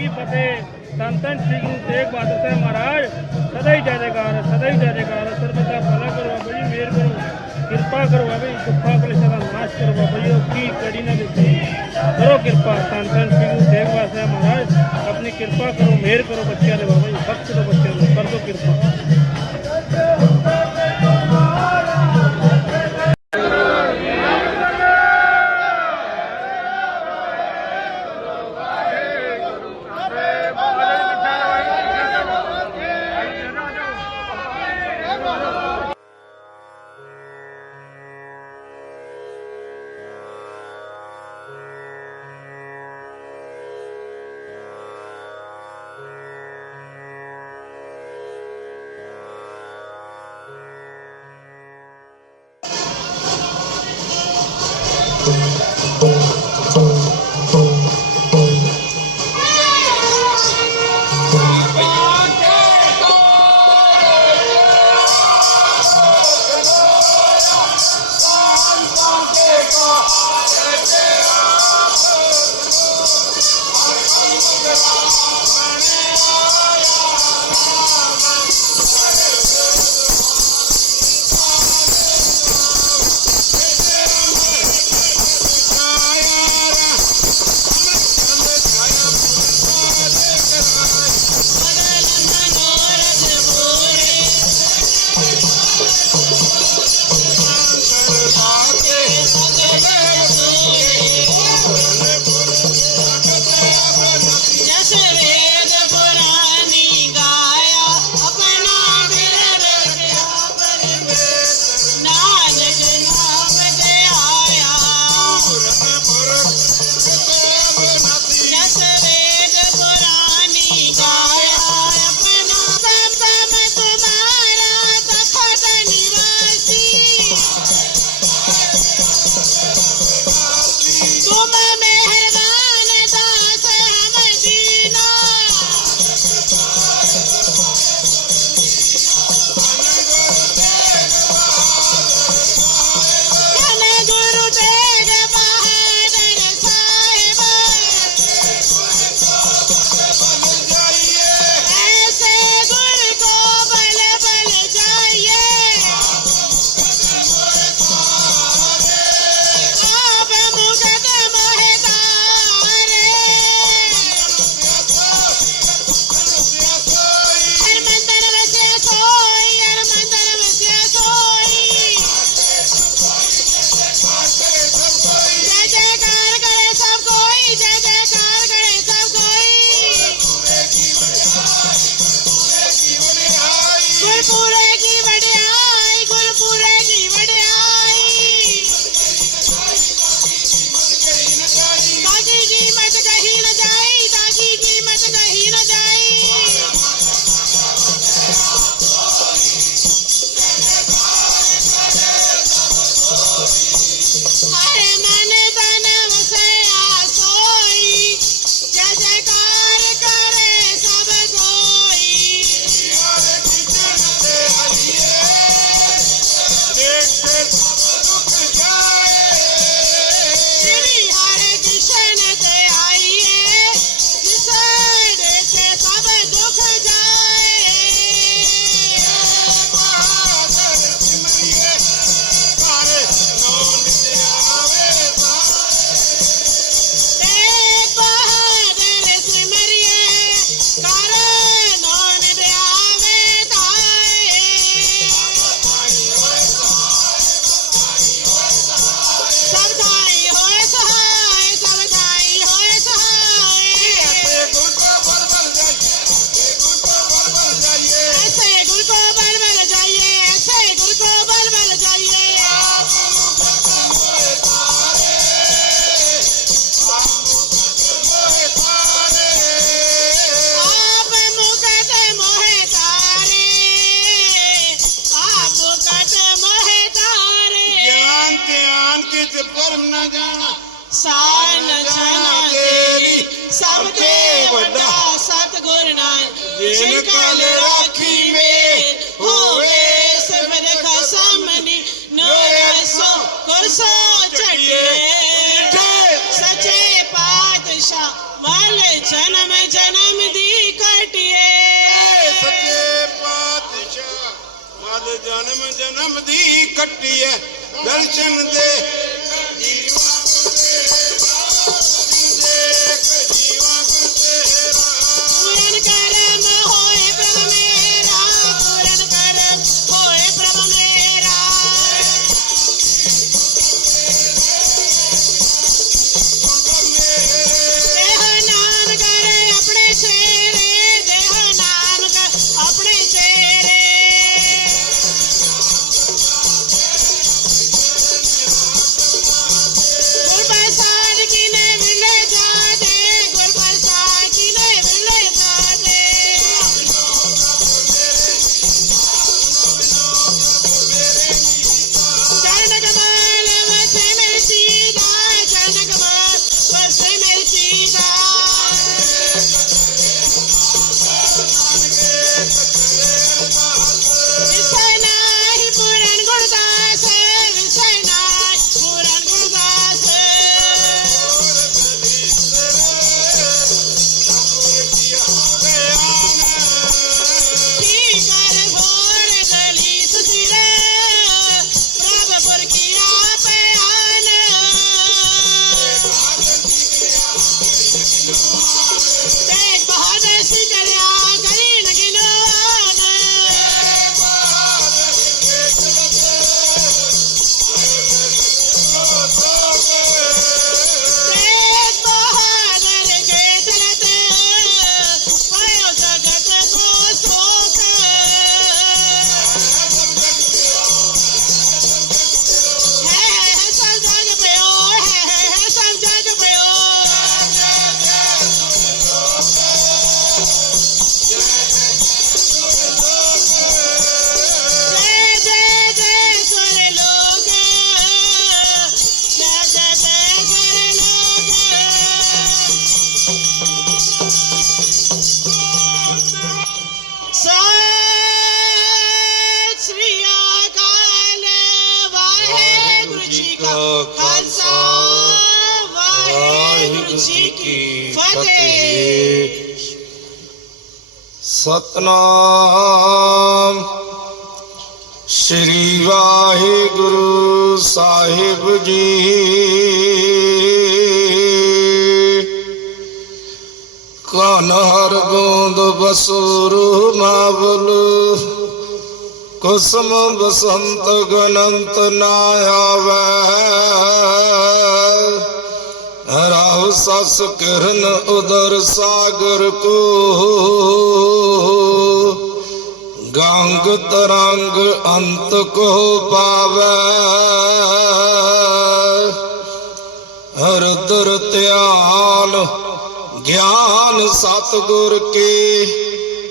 ਕੀ ਫਤਿਹ। ਸੰਤਨ ਸ੍ਰੀ ਗੁਰੂ ਤੇਗ ਬਹਾਦਰ ਸਾਹਿਬ ਮਹਾਰਾਜ। ਸਦਾ ਹੀ ਜੈਕਾਰ, ਸਦਾ ਹੀ ਜੈਕਾਰ। ਸਰਬੱਤ ਭਲਾ ਕਰੋ ਬਾਬਾ ਜੀ, ਮੇਰ ਕਰੋ। ਕਿਰਪਾ ਕਰੋ ਬਾਬਾ ਜੀ ਦੁੱਖਾਂ ਕਲੇਸ਼ਾਂ ਦਾ ਨਾਸ਼ ਕਰੋ ਬਾਬਾ ਜੀ। ਕੀ ਕੜੀ ਨਾ ਦਿੱਤੀ। ਕਰੋ ਕਿਰਪਾ। ਸੰਤਨ ਸ੍ਰੀ ਗੁਰੂ ਤੇਗ ਬਹਾਦਰ ਸਾਹਿਬ ਮਹਾਰਾਜ। ਆਪਣੀ ਕਿਰਪਾ ਕਰੋ, ਮੇਰ ਕਰੋ ਬੱਚਿਆਂ ਦੇ ਬਾਬਾ ਜੀ। ਬਖਸ਼ ਦਿਓ ਬੱਚਿਆਂ ਨੂੰ ਕਰ ਕਿਰਪਾ। ਜਨਮ ਜਨਮ ਦੀ ਕੱਟੀ ਹੈ ਦਰਸ਼ਨ ਦੇ। ਜੀਵਾ ਸਤਨਾਮ। ਸ੍ਰੀ ਵਾਹਿਗੁਰੂ ਸਾਹਿਬ ਜੀ। ਕਨ ਹਰ ਗੋਂਦ ਬਸੁਰੂ ਨਾਵਲ ਕੁਸਮ ਬਸੰਤ ਗਨੰਤ ਨਾ ਆਵੈ। ਰਾਹੁ ਸਸ ਕਿਰਨ ਉਦਰ ਸਾਗਰ ਕੋ। ਗੰਗ ਤਰੰਗ ਅੰਤ ਕੋ ਪਾਵੈ। ਹਰਦਰ ਧਿਆਨ ਗਿਆਨ ਸਤਗੁਰ ਕੇ।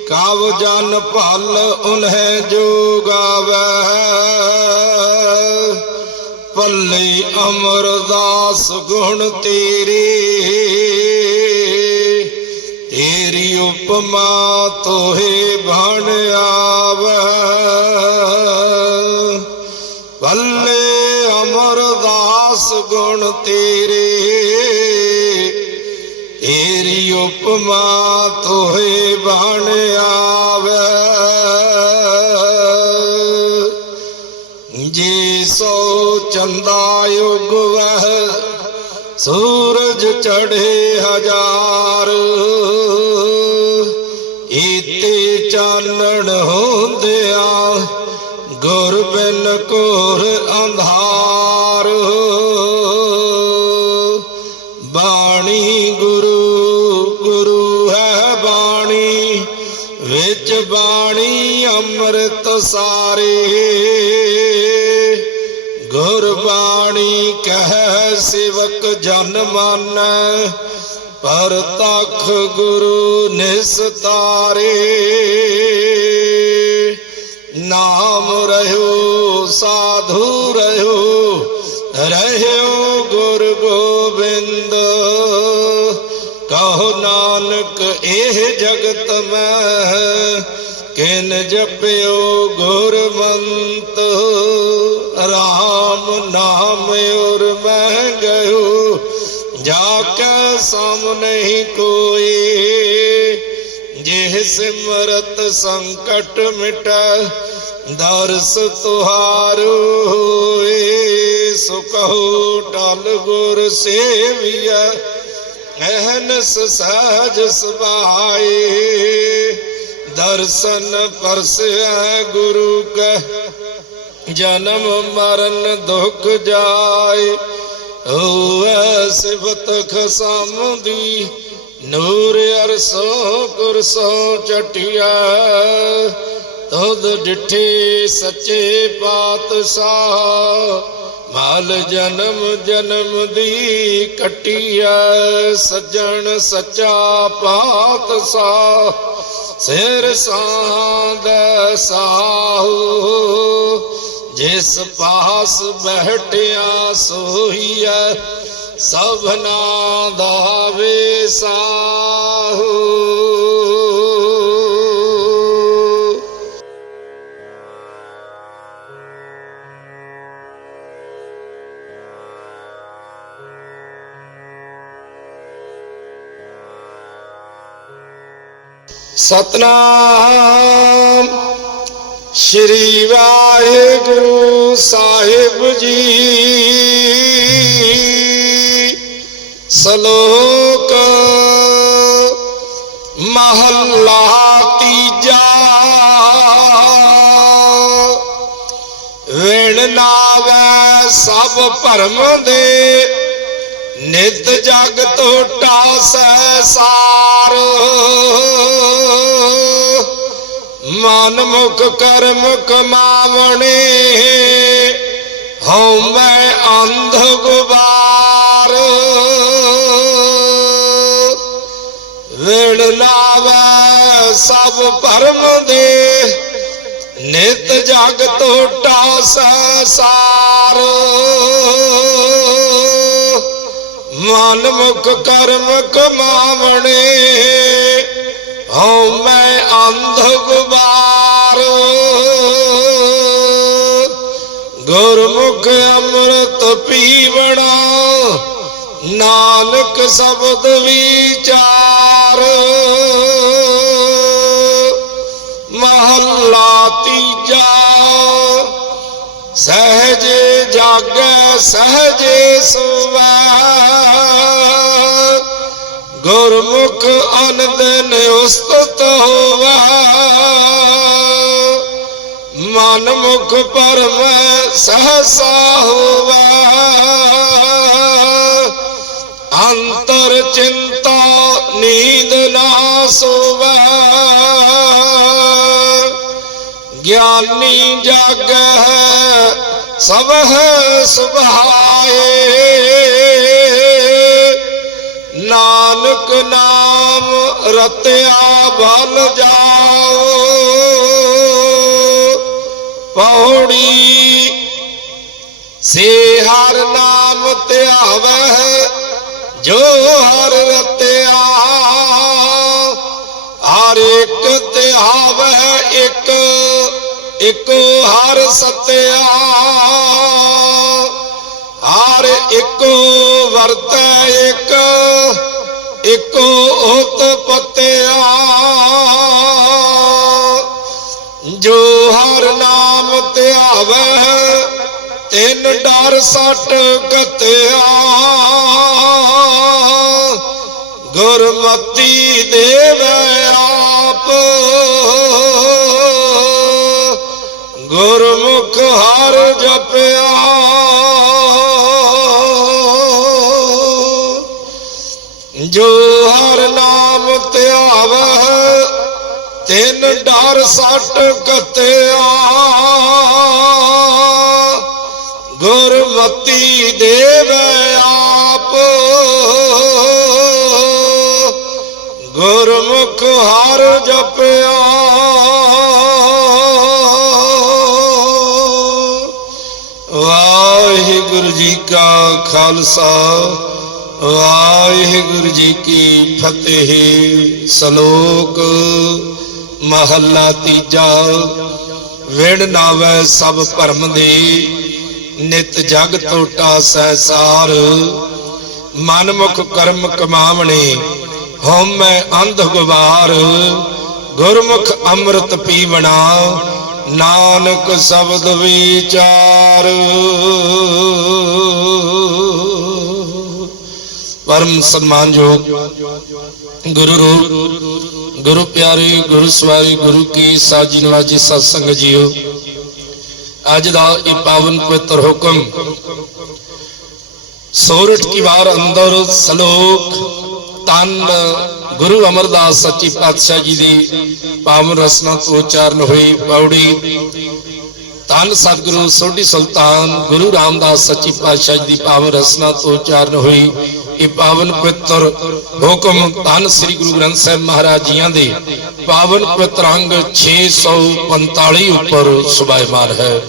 ਕਵ ਜਨ ਭਲ ਉਨਹਿ ਜੋ ਪੱਲੇ ਅਮਰਦਾਸ ਗੁਣ ਤੇਰੇ, ਤੇਰੀ ਉਪਮਾ ਤੋਹੇ ਬਣ ਆਵੈ। ਪੱਲੇ ਅਮਰਦਾਸ ਗੁਣ ਤੇਰੇ, ਤੇਰੀ ਉਪਮਾ ਤੋਹੇ ਬਣ ਆਵੈ ਚੰਦਾ ਯੁਗ ਵਹਿ, ਸੂਰਜ ਚੜ੍ਹੇ ਹਜ਼ਾਰ। ਈਤੇ ਚਾਨਣ ਹੁੰਦਿਆਂ ਗੁਰ ਬਿਨ ਕੋਰ ਅੰਧਾਰ। ਬਾਣੀ ਗੁਰੂ ਗੁਰੂ ਹੈ ਬਾਣੀ, ਵਿੱਚ ਬਾਣੀ ਅੰਮ੍ਰਿਤ ਸਾਰੇ। ਗੁਰਬਾਣੀ ਕਹਿ ਸਿਵਕ ਜਨ ਮਾਨੈ, ਪਰ ਤਖ ਗੁਰੂ ਨਿਸਤਾਰੇ ਨਾਮ ਰਹਿਓ, ਸਾਧੂ ਰਹਿਓ ਰਹਿਓ ਗੁਰ ਗੋਬਿੰਦ। ਕਹੋ ਨਾਨਕ ਇਹ ਜਗਤ ਮੈਂ, ਕਿਨ ਜਪਿਓ ਗੁਰਮੰਤ। ਰਾਮ ਨਾਮ ਔਰ ਮੈਂ ਗਇਓ ਜਾ ਕੇ ਸਮ ਨਹੀਂ ਕੋਈ। ਜਿਹ ਸਿਮਰਤ ਸੰਕਟ ਮਿਟੈ, ਦਰਸ ਤੁਹਾਰੋ ਹੋਏ। ਸੋ ਕਹੋ ਟਲ ਗੁਰ ਸੇਵੀਐ, ਅਹਨਸ ਸਹਜ ਸੁਭਾਏ। ਦਰਸ਼ਨ ਪਰਸੈ ਗੁਰੂ ਕੈ ਜਨਮ ਮਰਨ ਦੁਖ ਜਾਏ ਹੋਐ ਸਿਫਤ ਖਸਮ ਦੀ, ਨੂਰ ਅਰਸੋ ਕੁਰਸੋ ਚਟਿਆ। ਤੁਧ ਡਿਠੇ ਸੱਚੇ ਪਾਤਸ਼ਾਹ, ਮਾਲ ਜਨਮ ਜਨਮ ਦੀ ਕਟਿਆ। ਸੱਜਣ ਸੱਚਾ ਪਾਤਸ਼ਾਹ, ਸਿਰ ਸਾਧ ਸਾਹੂ। ਜਿਸ ਪਾਸ ਬਹਿਟਿਆ ਸੋਹੀਐ ਸਭਨਾ ਦਾ ਵੇਸਾਹੂ। ਸਤਨਾਮ ਸ਼੍ਰੀ ਵਾਹਿਗੁਰੂ ਸਾਹਿਬ ਜੀ। ਸ਼ਲੋਕ ਮਹੱਲਾ ਤੀਜਾ। ਵੇਣ ਨਾਵੈ ਸਭ ਭਰਮ ਦੇ, ਨਿਤ ਜਗ ਟੋਟਾ ਸੈਸਾਰ ਮਨ ਮੁਖ ਕਰਮ ਕਮਾਵਣੇ ਹਉ ਮੈਂ ਅੰਧ ਗੁਬਾਰ। ਵੇੜ ਲਾਵੈ ਸਭ ਭਰਮ ਦੇ, ਨਿਤ ਜਗ ਟੋਟਾ ਸੈਸਾਰ ਮਨ ਮੁਖ ਕਰਮ ਕਮਾਵਣੇ ਹਉ ਮੈਂ ਅੰਧ ਗੁਬਾਰ। ਅੰਮ੍ਰਿਤ ਨਾਨਕ ਸ਼ਬਦ ਵਿਚਾਰ। ਮਹੱਲਾ ਤੀਜਾ। ਸਹਜ ਜਾਗੈ ਸਹਜੇ ਸੁਵੈ। ਗੁਰਮੁਖ ਅਨੰਦ ਉਸਤਤ ਹੋਵੈ। ਮਨ ਮੁਖ ਪਰਮ ਸਹਸਾ ਹੋਵੈ। ਅੰਤਰ ਚਿੰਤਾ ਨੀਂਦ ਨਾ ਸੋਵੈ ਗਿਆਨੀ ਜਾਗੈ ਸਭ ਸੁਭਾਏ। ਨਾਨਕ ਨਾਮ ਰਤਿਆ ਬਲ ਜਾ ਪੌੜੀ ਸੇ ਹਰ ਨਾਮ ਧਿਆਵੈ ਜੋ ਹਰ ਰਤਿਆ। ਹਰ ਇੱਕ ਧਿਆਵੈ ਇੱਕ, ਇੱਕੋ ਹਰ ਸਤਿਆ। ਹਰ ਇੱਕੋ ਵਰਤੈ ਇੱਕ, ਇੱਕੋ ਉਤਪਤਿਆ ਜੋ ਹਰ ਨਾਮ ਧਿਆਵੈ ਤਿੰਨ ਡਰ ਸੱਟ ਕਤਿਆ। ਗੁਰਮਤੀ ਦੇਵੈ ਆਪ। ਗੁਰਮੁਖ ਹਰ ਜਪਿਆ। ਜੋ ਹਰ ਤਿੰਨ ਡਰ ਸੱਟ ਕਤਿਆ। ਗੁਰਮਤੀ ਦੇਵੈ ਆਪ। ਗੁਰਮੁਖ ਹਰ ਜਪਿਆ। ਵਾਹਿਗੁਰੂ ਜੀ ਕਾ ਖਾਲਸਾ, ਵਾਹਿਗੁਰੂ ਜੀ ਕੀ ਫਤਿਹ। ਸ਼ਲੋਕ ਮਹੱਲਾ ਤੀਜਾ, ਵਿਣ ਨਾਵੈ ਸਭ ਭਰਮ ਦੇ, ਨਿਤ ਜਗ ਟੋਟਾ ਸੈਸਾਰ ਮਨਮੁਖ ਕਰਮ ਕਮਾਵਣੇ ਹਉਮੈ ਅੰਧ ਗੁਬਾਰ। ਗੁਰਮੁਖ ਅੰਮ੍ਰਿਤ ਪੀਵਣਾ, ਨਾਨਕ ਸ਼ਬਦ ਵਿਚਾਰ। ਪਰਮ ਸਨਮਾਨਯੋਗ ਗੁਰੂ ਰੂਪ ਗੁਰੂ ਪਿਆਰੇ, ਗੁਰੂ ਸਵਾਰੀ, ਗੁਰੂ ਕੀ ਸਾਜੀ ਨਵਾਜੀ ਸਤ ਸੰਗਤ ਜੀਓ। ਅੱਜ ਦਾ ਇਹ ਪਾਵਨ ਪਵਿੱਤਰ ਹੁਕਮ ਸੋਰਠ ਕੀ ਵਾਰ ਅੰਦਰ ਸਲੋਕ, ਤਨ ਗੁਰੂ ਅਮਰਦਾਸ ਸੱਚੀ ਪਾਤਸ਼ਾਹ ਜੀ ਦੀ ਪਾਵਨ ਰਸਨਾ ਤੋਂ ਉਚਾਰਨ ਹੋਈ, ਪੌੜੀ। ਤਨ ਸਤਿਗੁਰੂ ਸੋਢੀ ਸੁਲਤਾਨ ਗੁਰੂ ਰਾਮਦਾਸ ਸੱਚੀ ਪਾਤਸ਼ਾਹ ਜੀ ਦੀ ਪਾਵਨ ਰਸਨਾ ਤੋਂ ਉਚਾਰਨ ਹੋਈ। ਇਹ ਪਾਵਨ ਪਵਿੱਤਰ ਹੁਕਮ ਧੰਨ ਸ੍ਰੀ ਗੁਰੂ ਗ੍ਰੰਥ ਸਾਹਿਬ ਮਹਾਰਾਜ ਜੀਆਂ ਦੇ ਪਾਵਨ ਪਵਿੱਤਰ ਅੰਗ 645 ਉੱਪਰ ਸੁਭਾਇਮਾਨ ਹੈ।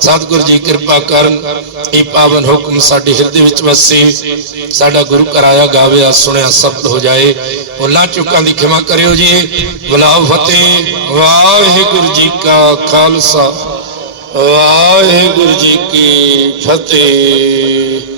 ਸਤਿਗੁਰੂ ਜੀ ਕਿਰਪਾ ਕਰਨ ਇਹ ਪਾਵਨ ਹੁਕਮ ਸਾਡੇ ਹਿਰਦੇ ਵਿੱਚ ਵਸੇ, ਸਾਡਾ ਗੁਰੂ ਕਰਾਇਆ ਗਾਵਿਆ ਸੁਣਿਆ, ਸਬਦ ਹੋ ਜਾਏ। ਉਹਨਾਂ ਚੁੱਕਾਂ ਦੀ ਖਿਮਾ ਕਰਿਓ ਜੀ। ਬੁਲਾਓ ਫਤਿਹ। ਵਾਹਿਗੁਰੂ ਜੀ ਕਾ ਖਾਲਸਾ। ਵਾਹਿਗੁਰੂ ਜੀ ਕੀ ਫਤਿਹ।